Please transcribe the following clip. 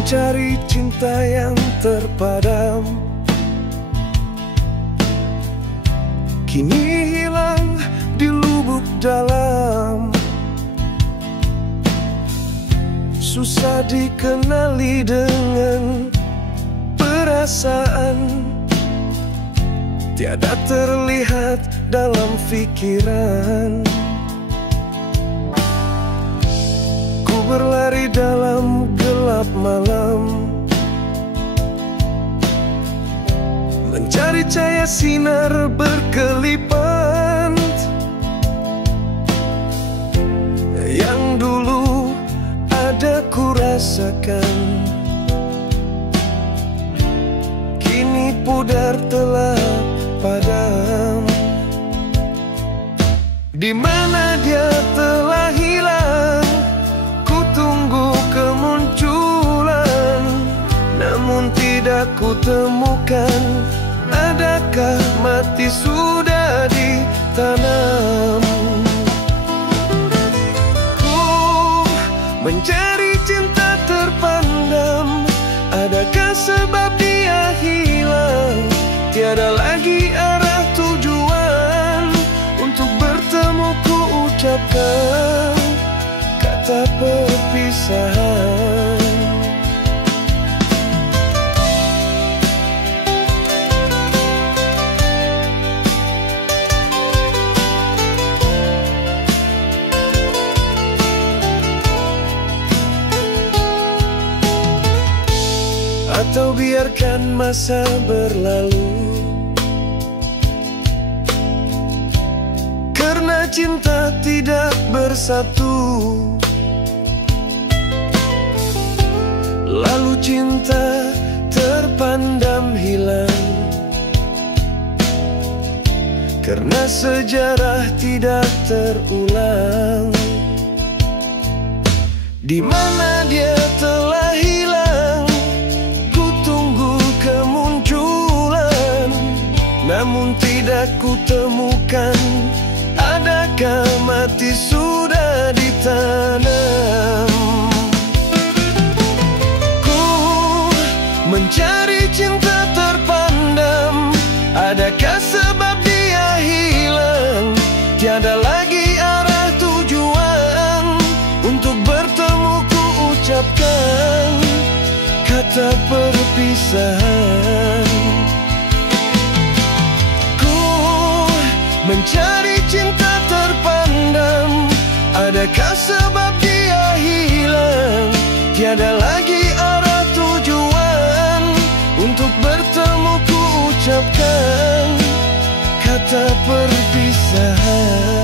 mencari cinta yang terpadam, kini hilang di lubuk dalam. Susah dikenali dengan perasaan, tiada terlihat dalam pikiran. Ku berlari dalam gelap malam, mencari cahaya sinar berkelipat yang dulu ada ku rasakan, kini pudar telah padam. Di mana dia telah hilang, ku tunggu kemunculan, namun tidak ku temukan. Adakah mati sudah ditanam? Ku mencari cinta terpendam, adakah sebab dia hilang? Tiada lagi arah tujuan, untuk bertemu ku ucapkan kata perpisahan. Atau biarkan masa berlalu, karena cinta tidak bersatu. Lalu cinta terpandang hilang, karena sejarah tidak terulang. Di mana dia telah hilang, namun tidak ku temukan. Adakah mati sudah ditanam? Ku mencari cinta terpendam, adakah sebab dia hilang? Tiada lagi arah tujuan, untuk bertemu ku ucapkan kata perpisahan. Mencari cinta terpendam, adakah sebab dia hilang? Tiada lagi arah tujuan, untuk bertemu ku ucapkan kata perpisahan.